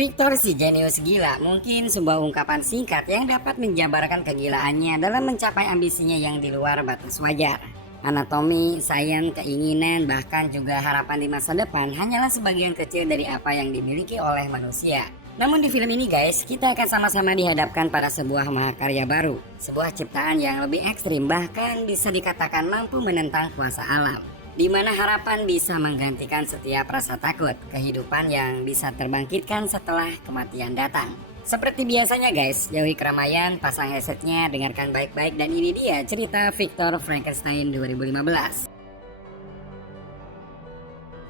Victor si jenius gila mungkin sebuah ungkapan singkat yang dapat menjabarkan kegilaannya dalam mencapai ambisinya yang di luar batas wajar. Anatomi, sains, keinginan, bahkan juga harapan di masa depan hanyalah sebagian kecil dari apa yang dimiliki oleh manusia. Namun di film ini guys, kita akan sama-sama dihadapkan pada sebuah mahakarya baru. Sebuah ciptaan yang lebih ekstrim, bahkan bisa dikatakan mampu menentang kuasa alam, di mana harapan bisa menggantikan setiap rasa takut, kehidupan yang bisa terbangkitkan setelah kematian datang. Seperti biasanya guys, jauhi keramaian, pasang headsetnya, dengarkan baik-baik, dan ini dia cerita Victor Frankenstein 2015.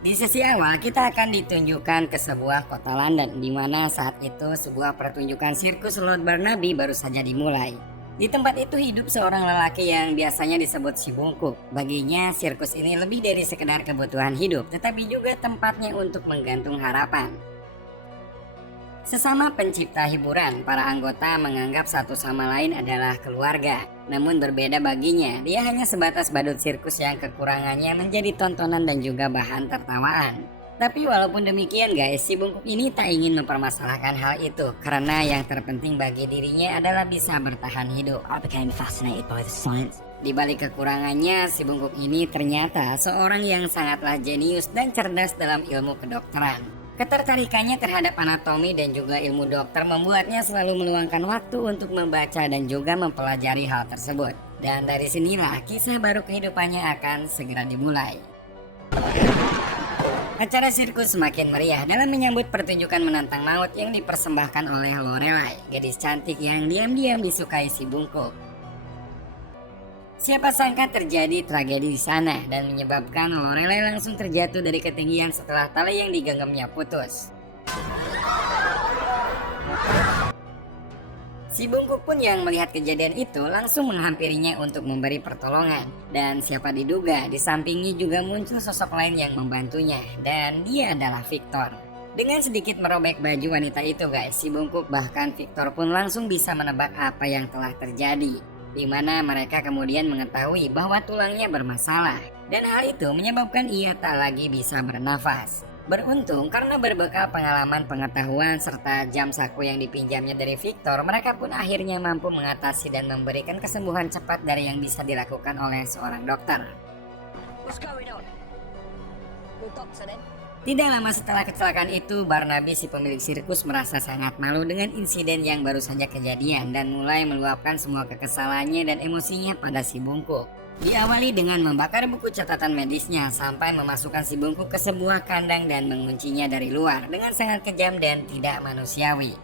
Di sesi awal kita akan ditunjukkan ke sebuah kota London, di mana saat itu sebuah pertunjukan sirkus Lord Barnaby baru saja dimulai. Di tempat itu hidup seorang lelaki yang biasanya disebut si bungkuk. Baginya sirkus ini lebih dari sekedar kebutuhan hidup, tetapi juga tempatnya untuk menggantung harapan. Sesama pencipta hiburan, para anggota menganggap satu sama lain adalah keluarga. Namun berbeda baginya, dia hanya sebatas badut sirkus yang kekurangannya menjadi tontonan dan juga bahan tertawaan. Tapi walaupun demikian guys, si bungkuk ini tak ingin mempermasalahkan hal itu, karena yang terpenting bagi dirinya adalah bisa bertahan hidup. I became fascinated by the science. Di balik kekurangannya, si bungkuk ini ternyata seorang yang sangatlah jenius dan cerdas dalam ilmu kedokteran. Ketertarikannya terhadap anatomi dan juga ilmu dokter membuatnya selalu meluangkan waktu untuk membaca dan juga mempelajari hal tersebut. Dan dari sinilah kisah baru kehidupannya akan segera dimulai. Acara sirkus semakin meriah dalam menyambut pertunjukan menantang maut yang dipersembahkan oleh Lorelai, gadis cantik yang diam-diam disukai si bungkuk. Siapa sangka terjadi tragedi di sana dan menyebabkan Lorelai langsung terjatuh dari ketinggian setelah tali yang digenggamnya putus. Si bungkuk pun yang melihat kejadian itu langsung menghampirinya untuk memberi pertolongan. Dan siapa diduga di sampingnya juga muncul sosok lain yang membantunya, dan dia adalah Victor. Dengan sedikit merobek baju wanita itu guys, si bungkuk bahkan Victor pun langsung bisa menebak apa yang telah terjadi, di mana mereka kemudian mengetahui bahwa tulangnya bermasalah, dan hal itu menyebabkan ia tak lagi bisa bernafas. Beruntung karena berbekal pengalaman, pengetahuan, serta jam saku yang dipinjamnya dari Victor, mereka pun akhirnya mampu mengatasi dan memberikan kesembuhan cepat dari yang bisa dilakukan oleh seorang dokter. What's going on? Well, doctor then. Tidak lama setelah kecelakaan itu, Barnaby si pemilik sirkus merasa sangat malu dengan insiden yang baru saja kejadian dan mulai meluapkan semua kekesalannya dan emosinya pada si bungkuk. Diawali dengan membakar buku catatan medisnya sampai memasukkan si bungkuk ke sebuah kandang dan menguncinya dari luar dengan sangat kejam dan tidak manusiawi.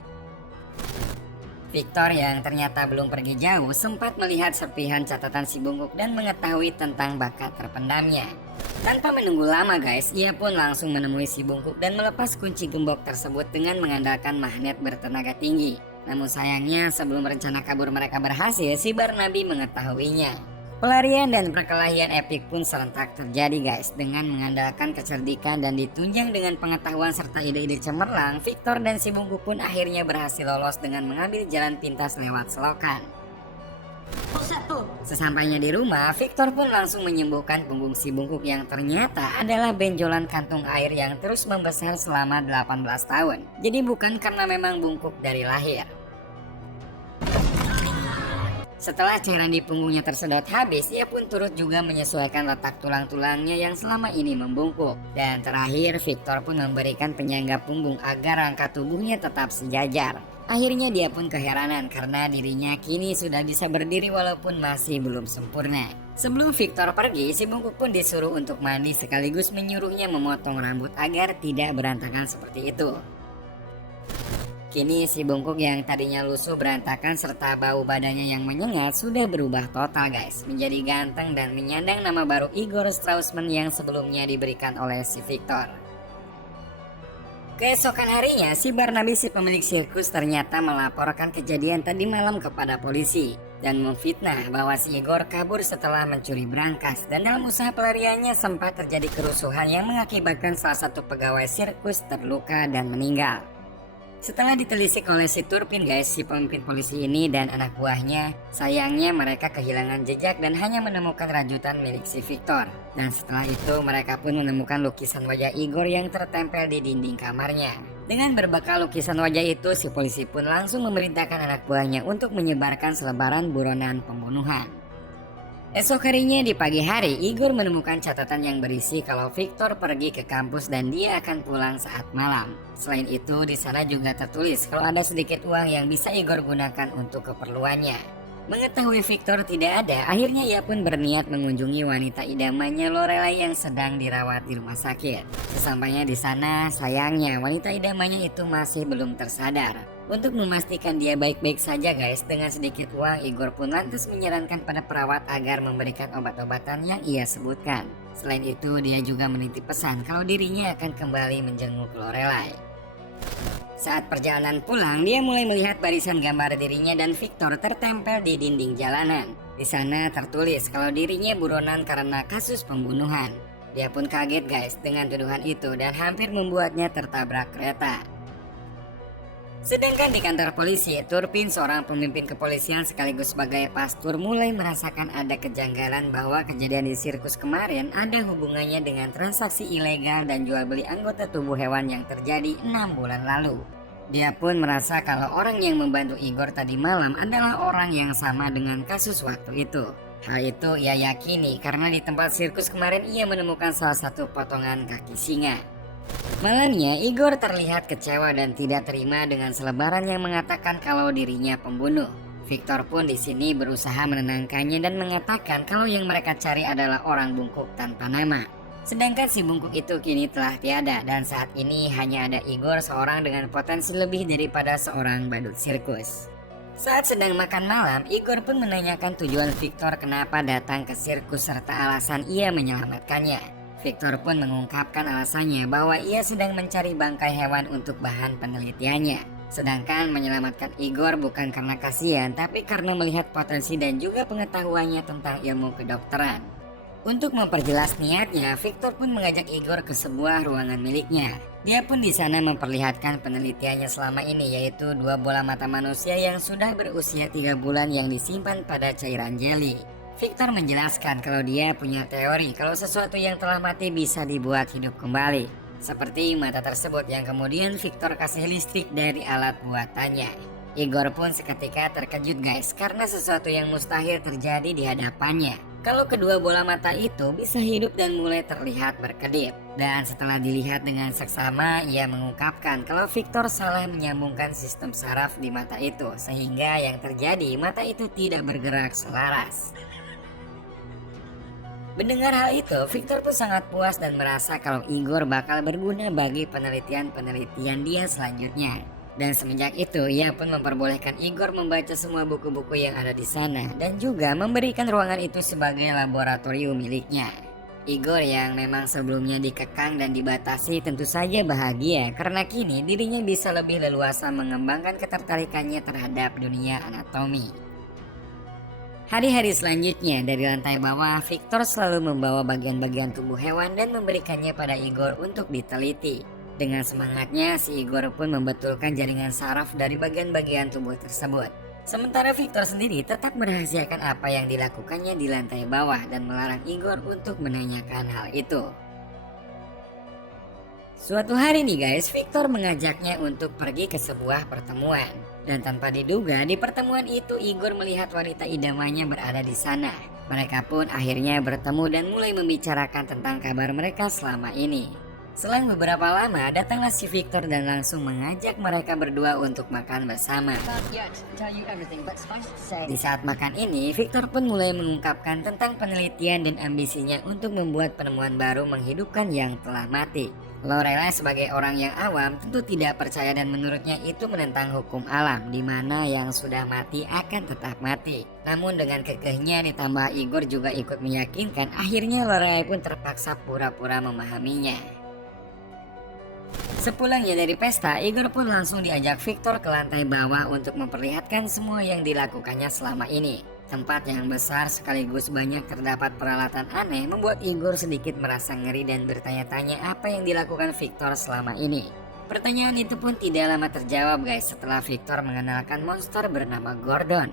Victor yang ternyata belum pergi jauh sempat melihat serpihan catatan si bungkuk dan mengetahui tentang bakat terpendamnya. Tanpa menunggu lama guys, ia pun langsung menemui si bungkuk dan melepas kunci gembok tersebut dengan mengandalkan magnet bertenaga tinggi. Namun sayangnya sebelum rencana kabur mereka berhasil, si Barnaby mengetahuinya. Pelarian dan perkelahian epik pun serentak terjadi guys. Dengan mengandalkan kecerdikan dan ditunjang dengan pengetahuan serta ide-ide cemerlang, Victor dan si bungkuk pun akhirnya berhasil lolos dengan mengambil jalan pintas lewat selokan. What's that for? Sesampainya di rumah, Victor pun langsung menyembuhkan punggung si bungkuk yang ternyata adalah benjolan kantung air yang terus membesar selama 18 tahun. Jadi bukan karena memang bungkuk dari lahir. Setelah cairan di punggungnya tersedot habis, ia pun turut juga menyesuaikan letak tulang-tulangnya yang selama ini membungkuk. Dan terakhir, Victor pun memberikan penyangga punggung agar rangka tubuhnya tetap sejajar. Akhirnya dia pun keheranan karena dirinya kini sudah bisa berdiri walaupun masih belum sempurna. Sebelum Victor pergi, si bungkuk pun disuruh untuk mandi sekaligus menyuruhnya memotong rambut agar tidak berantakan seperti itu. Kini si bungkuk yang tadinya lusuh berantakan serta bau badannya yang menyengat sudah berubah total guys, menjadi ganteng dan menyandang nama baru Igor Straussman yang sebelumnya diberikan oleh si Victor. Keesokan harinya, si Barnaby si pemilik sirkus ternyata melaporkan kejadian tadi malam kepada polisi dan memfitnah bahwa si Igor kabur setelah mencuri brankas, dan dalam usaha pelariannya sempat terjadi kerusuhan yang mengakibatkan salah satu pegawai sirkus terluka dan meninggal. Setelah ditelisik oleh si Turpin guys, si pemimpin polisi ini dan anak buahnya, sayangnya mereka kehilangan jejak dan hanya menemukan rajutan milik si Victor. Dan setelah itu mereka pun menemukan lukisan wajah Igor yang tertempel di dinding kamarnya. Dengan berbekal lukisan wajah itu, si polisi pun langsung memerintahkan anak buahnya untuk menyebarkan selebaran buronan pembunuhan. Esok harinya di pagi hari, Igor menemukan catatan yang berisi kalau Victor pergi ke kampus dan dia akan pulang saat malam. Selain itu, di sana juga tertulis kalau ada sedikit uang yang bisa Igor gunakan untuk keperluannya. Mengetahui Victor tidak ada, akhirnya ia pun berniat mengunjungi wanita idamannya Lorelai yang sedang dirawat di rumah sakit. Sesampainya di sana, sayangnya wanita idamannya itu masih belum tersadar. Untuk memastikan dia baik-baik saja guys, dengan sedikit uang Igor pun lantas menyarankan pada perawat agar memberikan obat-obatan yang ia sebutkan. Selain itu dia juga menitip pesan kalau dirinya akan kembali menjenguk Lorelai. Saat perjalanan pulang, dia mulai melihat barisan gambar dirinya dan Victor tertempel di dinding jalanan. Di sana tertulis kalau dirinya buronan karena kasus pembunuhan. Dia pun kaget guys dengan tuduhan itu dan hampir membuatnya tertabrak kereta. Sedangkan di kantor polisi, Turpin, seorang pemimpin kepolisian sekaligus sebagai pastur, mulai merasakan ada kejanggalan bahwa kejadian di sirkus kemarin ada hubungannya dengan transaksi ilegal dan jual beli anggota tubuh hewan yang terjadi 6 bulan lalu. Dia pun merasa kalau orang yang membantu Igor tadi malam adalah orang yang sama dengan kasus waktu itu. Hal itu ia yakini karena di tempat sirkus kemarin ia menemukan salah satu potongan kaki singa. Malamnya, Igor terlihat kecewa dan tidak terima dengan selebaran yang mengatakan kalau dirinya pembunuh. Victor pun di sini berusaha menenangkannya dan mengatakan kalau yang mereka cari adalah orang bungkuk tanpa nama. Sedangkan si bungkuk itu kini telah tiada dan saat ini hanya ada Igor seorang dengan potensi lebih daripada seorang badut sirkus. Saat sedang makan malam, Igor pun menanyakan tujuan Victor kenapa datang ke sirkus serta alasan ia menyelamatkannya. Victor pun mengungkapkan alasannya bahwa ia sedang mencari bangkai hewan untuk bahan penelitiannya. Sedangkan menyelamatkan Igor bukan karena kasihan, tapi karena melihat potensi dan juga pengetahuannya tentang ilmu kedokteran. Untuk memperjelas niatnya, Victor pun mengajak Igor ke sebuah ruangan miliknya. Dia pun di sana memperlihatkan penelitiannya selama ini, yaitu 2 bola mata manusia yang sudah berusia 3 bulan yang disimpan pada cairan jeli. Victor menjelaskan kalau dia punya teori kalau sesuatu yang telah mati bisa dibuat hidup kembali. Seperti mata tersebut yang kemudian Victor kasih listrik dari alat buatannya. Igor pun seketika terkejut guys karena sesuatu yang mustahil terjadi di hadapannya. Kalau kedua bola mata itu bisa hidup dan mulai terlihat berkedip. Dan setelah dilihat dengan seksama, ia mengungkapkan kalau Victor salah menyambungkan sistem saraf di mata itu, sehingga yang terjadi mata itu tidak bergerak selaras. Mendengar hal itu, Victor pun sangat puas dan merasa kalau Igor bakal berguna bagi penelitian dia selanjutnya. Dan semenjak itu, ia pun memperbolehkan Igor membaca semua buku-buku yang ada di sana dan juga memberikan ruangan itu sebagai laboratorium miliknya. Igor yang memang sebelumnya dikekang dan dibatasi tentu saja bahagia karena kini dirinya bisa lebih leluasa mengembangkan ketertarikannya terhadap dunia anatomi. Hari-hari selanjutnya dari lantai bawah, Victor selalu membawa bagian-bagian tubuh hewan dan memberikannya pada Igor untuk diteliti. Dengan semangatnya, si Igor pun membetulkan jaringan saraf dari bagian-bagian tubuh tersebut. Sementara Victor sendiri tetap merahasiakan apa yang dilakukannya di lantai bawah dan melarang Igor untuk menanyakan hal itu. Suatu hari nih guys, Victor mengajaknya untuk pergi ke sebuah pertemuan. Dan tanpa diduga, di pertemuan itu Igor melihat wanita idamannya berada di sana. Mereka pun akhirnya bertemu dan mulai membicarakan tentang kabar mereka selama ini. Selang beberapa lama, datanglah si Victor dan langsung mengajak mereka berdua untuk makan bersama. Can't yet tell you everything, but suffice to say, Di saat makan ini, Victor pun mulai mengungkapkan tentang penelitian dan ambisinya untuk membuat penemuan baru menghidupkan yang telah mati. Lorelai sebagai orang yang awam tentu tidak percaya dan menurutnya itu menentang hukum alam di mana yang sudah mati akan tetap mati. Namun dengan kekehnya ditambah Igor juga ikut meyakinkan, akhirnya Lorelai pun terpaksa pura-pura memahaminya. Sepulangnya dari pesta, Igor pun langsung diajak Victor ke lantai bawah untuk memperlihatkan semua yang dilakukannya selama ini. Tempat yang besar sekaligus banyak terdapat peralatan aneh membuat Igor sedikit merasa ngeri dan bertanya-tanya apa yang dilakukan Victor selama ini. Pertanyaan itu pun tidak lama terjawab guys setelah Victor mengenalkan monster bernama Gordon.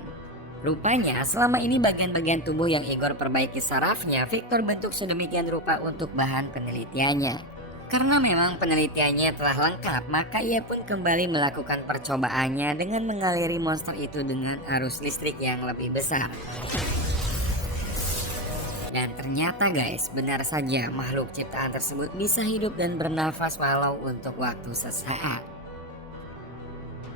Rupanya selama ini bagian-bagian tubuh yang Igor perbaiki sarafnya Victor bentuk sedemikian rupa untuk bahan penelitiannya. Karena memang penelitiannya telah lengkap, maka ia pun kembali melakukan percobaannya dengan mengaliri monster itu dengan arus listrik yang lebih besar. Dan ternyata guys, benar saja makhluk ciptaan tersebut bisa hidup dan bernafas walau untuk waktu sesaat.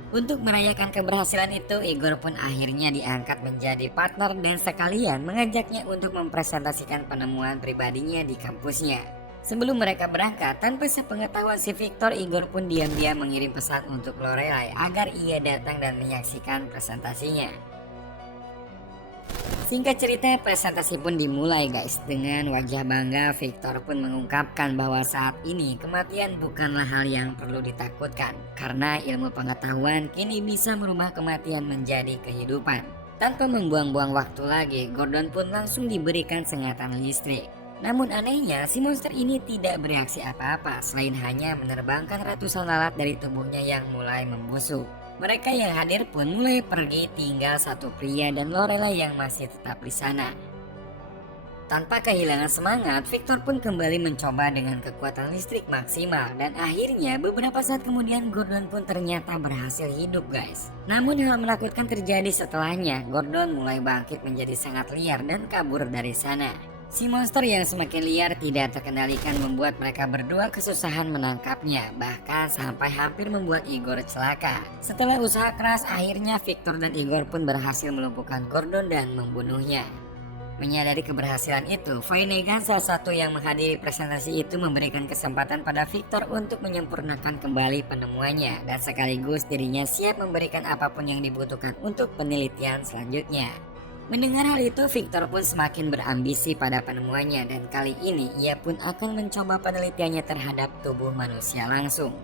Untuk merayakan keberhasilan itu, Igor pun akhirnya diangkat menjadi partner dan sekalian mengajaknya untuk mempresentasikan penemuan pribadinya di kampusnya. Sebelum mereka berangkat, tanpa sepengetahuan si Victor, Igor pun diam-diam mengirim pesan untuk Lorelai agar ia datang dan menyaksikan presentasinya. Singkat cerita, presentasi pun dimulai guys. Dengan wajah bangga, Victor pun mengungkapkan bahwa saat ini kematian bukanlah hal yang perlu ditakutkan, karena ilmu pengetahuan kini bisa merubah kematian menjadi kehidupan. Tanpa membuang-buang waktu lagi, Gordon pun langsung diberikan sengatan listrik. Namun anehnya, si monster ini tidak bereaksi apa-apa selain hanya menerbangkan ratusan lalat dari tubuhnya yang mulai membusuk. Mereka yang hadir pun mulai pergi, tinggal satu pria dan Lorelai yang masih tetap di sana. Tanpa kehilangan semangat, Victor pun kembali mencoba dengan kekuatan listrik maksimal dan akhirnya beberapa saat kemudian Gordon pun ternyata berhasil hidup guys. Namun hal menakutkan terjadi setelahnya. Gordon mulai bangkit menjadi sangat liar dan kabur dari sana. Si monster yang semakin liar tidak terkendalikan membuat mereka berdua kesusahan menangkapnya, bahkan sampai hampir membuat Igor celaka. Setelah usaha keras, akhirnya Victor dan Igor pun berhasil melumpuhkan Gordon dan membunuhnya. Menyadari keberhasilan itu, Finnegan, salah satu yang menghadiri presentasi itu, memberikan kesempatan pada Victor untuk menyempurnakan kembali penemuannya dan sekaligus dirinya siap memberikan apapun yang dibutuhkan untuk penelitian selanjutnya. Mendengar hal itu, Victor pun semakin berambisi pada penemuannya dan kali ini ia pun akan mencoba penelitiannya terhadap tubuh manusia langsung.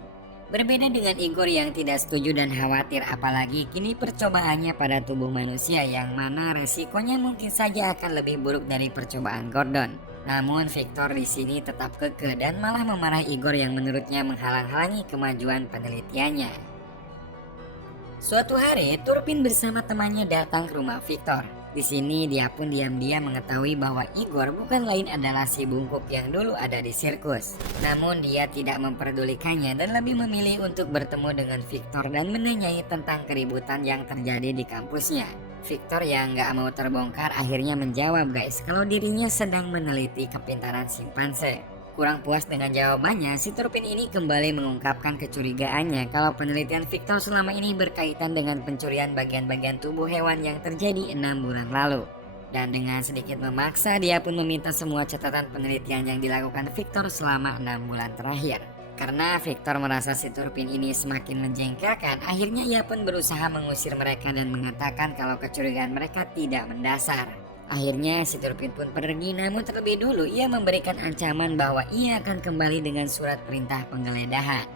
Berbeda dengan Igor yang tidak setuju dan khawatir, apalagi kini percobaannya pada tubuh manusia yang mana resikonya mungkin saja akan lebih buruk dari percobaan Gordon. Namun Victor di sini tetap kekeh dan malah memarahi Igor yang menurutnya menghalang-halangi kemajuan penelitiannya. Suatu hari, Turpin bersama temannya datang ke rumah Victor. Di sini dia pun diam-diam mengetahui bahwa Igor bukan lain adalah si bungkuk yang dulu ada di sirkus. Namun dia tidak memperdulikannya dan lebih memilih untuk bertemu dengan Victor dan menanyai tentang keributan yang terjadi di kampusnya. Victor yang gak mau terbongkar akhirnya menjawab guys kalau dirinya sedang meneliti kepintaran simpanse. Kurang puas dengan jawabannya, si Turpin ini kembali mengungkapkan kecurigaannya kalau penelitian Victor selama ini berkaitan dengan pencurian bagian-bagian tubuh hewan yang terjadi 6 bulan lalu. Dan dengan sedikit memaksa, dia pun meminta semua catatan penelitian yang dilakukan Victor selama 6 bulan terakhir. Karena Victor merasa si Turpin ini semakin menjengkelkan, akhirnya ia pun berusaha mengusir mereka dan mengatakan kalau kecurigaan mereka tidak mendasar. Akhirnya si Turpin pun pergi, namun terlebih dulu ia memberikan ancaman bahwa ia akan kembali dengan surat perintah penggeledahan.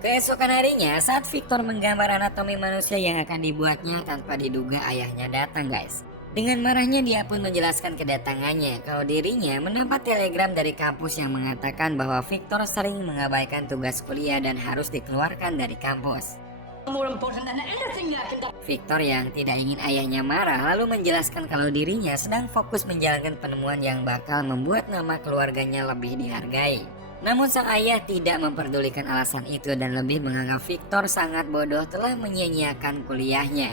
Keesokan harinya, saat Victor menggambar anatomi manusia yang akan dibuatnya, tanpa diduga ayahnya datang guys. Dengan marahnya dia pun menjelaskan kedatangannya kalau dirinya mendapat telegram dari kampus yang mengatakan bahwa Victor sering mengabaikan tugas kuliah dan harus dikeluarkan dari kampus. More important than anything I can do. Victor yang tidak ingin ayahnya marah lalu menjelaskan kalau dirinya sedang fokus menjalankan penemuan yang bakal membuat nama keluarganya lebih dihargai. Namun sang ayah tidak memperdulikan alasan itu dan lebih menganggap Victor sangat bodoh telah menyia-nyiakan kuliahnya.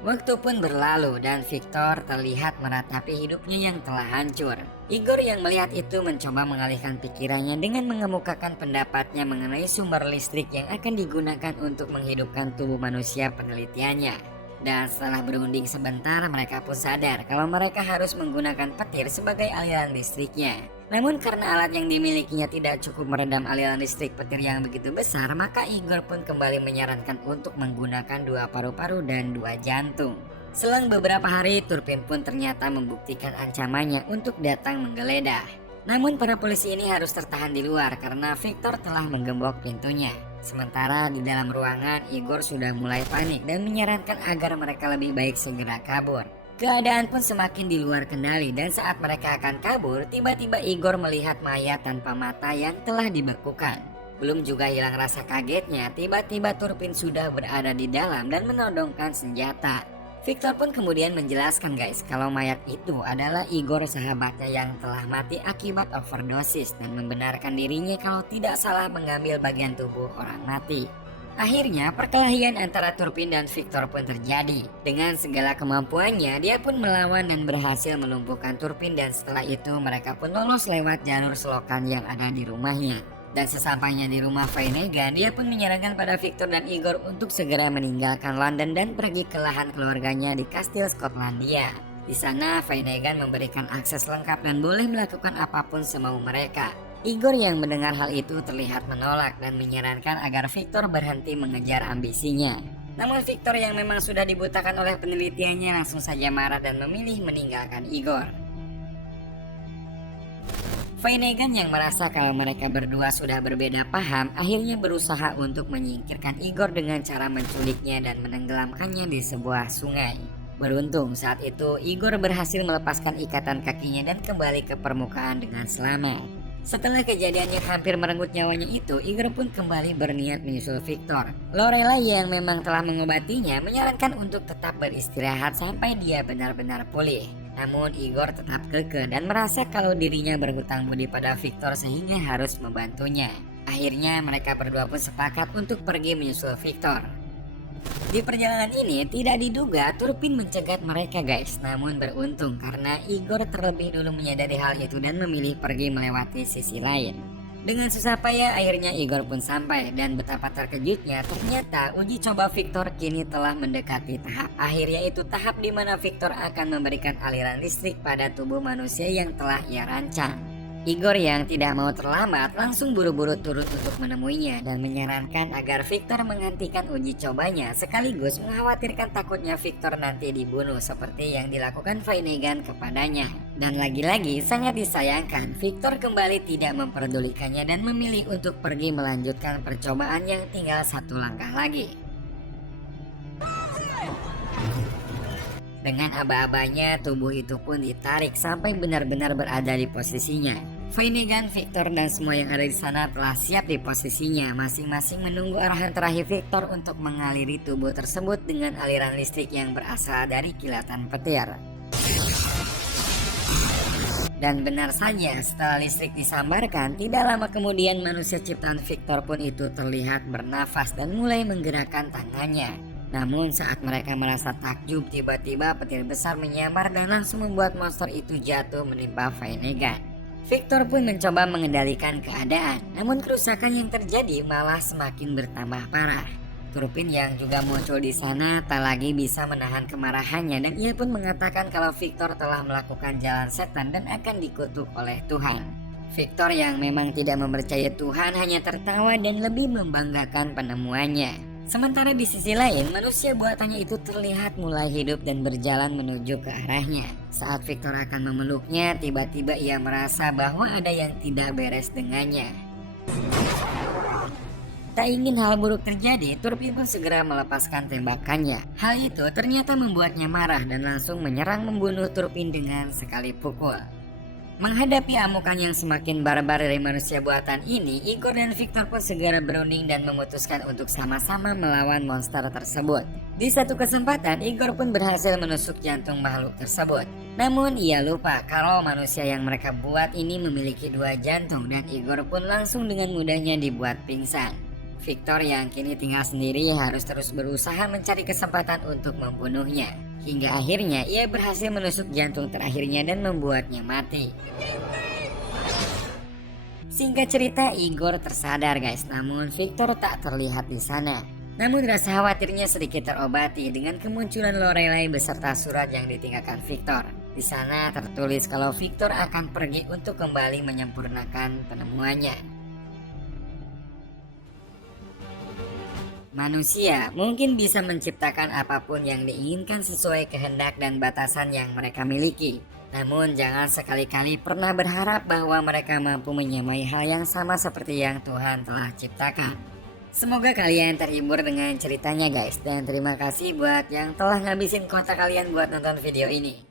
Waktu pun berlalu dan Victor terlihat meratapi hidupnya yang telah hancur. Igor yang melihat itu mencoba mengalihkan pikirannya dengan mengemukakan pendapatnya mengenai sumber listrik yang akan digunakan untuk menghidupkan tubuh manusia penelitiannya. Dan setelah berunding sebentar, mereka pun sadar kalau mereka harus menggunakan petir sebagai aliran listriknya. Namun karena alat yang dimilikinya tidak cukup meredam aliran listrik petir yang begitu besar, maka Igor pun kembali menyarankan untuk menggunakan 2 paru-paru dan 2 jantung. Selang beberapa hari, Turpin pun ternyata membuktikan ancamannya untuk datang menggeledah. Namun para polisi ini harus tertahan di luar karena Victor telah menggembok pintunya. Sementara di dalam ruangan, Igor sudah mulai panik dan menyarankan agar mereka lebih baik segera kabur. Keadaan pun semakin di luar kendali dan saat mereka akan kabur, tiba-tiba Igor melihat mayat tanpa mata yang telah dibekukan. Belum juga hilang rasa kagetnya, tiba-tiba Turpin sudah berada di dalam dan menodongkan senjata. Victor pun kemudian menjelaskan guys kalau mayat itu adalah Igor sahabatnya yang telah mati akibat overdosis dan membenarkan dirinya kalau tidak salah mengambil bagian tubuh orang mati. Akhirnya perkelahian antara Turpin dan Victor pun terjadi. Dengan segala kemampuannya dia pun melawan dan berhasil melumpuhkan Turpin dan setelah itu mereka pun lolos lewat jalur selokan yang ada di rumahnya. Dan sesampainya di rumah Finnegan, dia pun menyarankan pada Victor dan Igor untuk segera meninggalkan London dan pergi ke lahan keluarganya di Kastil Skotlandia. Di sana, Finnegan memberikan akses lengkap dan boleh melakukan apapun semau mereka. Igor yang mendengar hal itu terlihat menolak dan menyarankan agar Victor berhenti mengejar ambisinya. Namun Victor yang memang sudah dibutakan oleh penelitiannya langsung saja marah dan memilih meninggalkan Igor. Finnegan yang merasa kalau mereka berdua sudah berbeda paham akhirnya berusaha untuk menyingkirkan Igor dengan cara menculiknya dan menenggelamkannya di sebuah sungai. Beruntung saat itu Igor berhasil melepaskan ikatan kakinya dan kembali ke permukaan dengan selamat. Setelah kejadian yang hampir merenggut nyawanya itu, Igor pun kembali berniat menyusul Victor. Lorelai yang memang telah mengobatinya menyarankan untuk tetap beristirahat sampai dia benar-benar pulih. Namun Igor tetap kekeh dan merasa kalau dirinya berhutang budi pada Victor sehingga harus membantunya. Akhirnya mereka berdua pun sepakat untuk pergi menyusul Victor. Di perjalanan ini tidak diduga Turpin mencegat mereka guys. Namun beruntung karena Igor terlebih dulu menyadari hal itu dan memilih pergi melewati sisi lain. Dengan susah payah akhirnya Igor pun sampai dan betapa terkejutnya ternyata uji coba Victor kini telah mendekati tahap akhir, yaitu tahap di mana Victor akan memberikan aliran listrik pada tubuh manusia yang telah ia rancang. Igor yang tidak mau terlambat langsung buru-buru turun untuk menemuinya dan menyarankan agar Victor menghentikan uji cobanya sekaligus mengkhawatirkan takutnya Victor nanti dibunuh seperti yang dilakukan Finnegan kepadanya. Dan lagi-lagi sangat disayangkan Victor kembali tidak memperdulikannya dan memilih untuk pergi melanjutkan percobaan yang tinggal satu langkah lagi. Dengan aba-abanya tubuh itu pun ditarik sampai benar-benar berada di posisinya. Finnegan, Victor dan semua yang ada di sana telah siap di posisinya, masing-masing menunggu arahan terakhir Victor untuk mengaliri tubuh tersebut dengan aliran listrik yang berasal dari kilatan petir. Dan benar saja setelah listrik disambarkan, tidak lama kemudian manusia ciptaan Victor pun itu terlihat bernafas dan mulai menggerakkan tangannya. Namun saat mereka merasa takjub, tiba-tiba petir besar menyambar dan langsung membuat monster itu jatuh menimpa Finnegan. Victor pun mencoba mengendalikan keadaan, namun kerusakan yang terjadi malah semakin bertambah parah. Turpin yang juga muncul di sana tak lagi bisa menahan kemarahannya dan ia pun mengatakan kalau Victor telah melakukan jalan setan dan akan dikutuk oleh Tuhan. Victor yang memang tidak mempercayai Tuhan hanya tertawa dan lebih membanggakan penemuannya. Sementara di sisi lain, manusia buatannya itu terlihat mulai hidup dan berjalan menuju ke arahnya. Saat Victor akan memeluknya, tiba-tiba ia merasa bahwa ada yang tidak beres dengannya. Tak ingin hal buruk terjadi, Turpin pun segera melepaskan tembakannya. Hal itu ternyata membuatnya marah dan langsung menyerang membunuh Turpin dengan sekali pukul. Menghadapi amukan yang semakin barbar dari manusia buatan ini, Igor dan Victor pun segera berunding dan memutuskan untuk sama-sama melawan monster tersebut. Di satu kesempatan, Igor pun berhasil menusuk jantung makhluk tersebut. Namun ia lupa kalau manusia yang mereka buat ini memiliki dua jantung dan Igor pun langsung dengan mudahnya dibuat pingsan. Victor yang kini tinggal sendiri harus terus berusaha mencari kesempatan untuk membunuhnya. Hingga akhirnya ia berhasil menusuk jantung terakhirnya dan membuatnya mati. Singkat cerita, Igor tersadar guys, namun Victor tak terlihat di sana. Namun rasa khawatirnya sedikit terobati dengan kemunculan Lorelai beserta surat yang ditinggalkan Victor. Di sana tertulis kalau Victor akan pergi untuk kembali menyempurnakan penemuannya. Manusia mungkin bisa menciptakan apapun yang diinginkan sesuai kehendak dan batasan yang mereka miliki. Namun jangan sekali-kali pernah berharap bahwa mereka mampu menyamai hal yang sama seperti yang Tuhan telah ciptakan. Semoga kalian terhibur dengan ceritanya guys. Dan terima kasih buat yang telah ngabisin kuota kalian buat nonton video ini.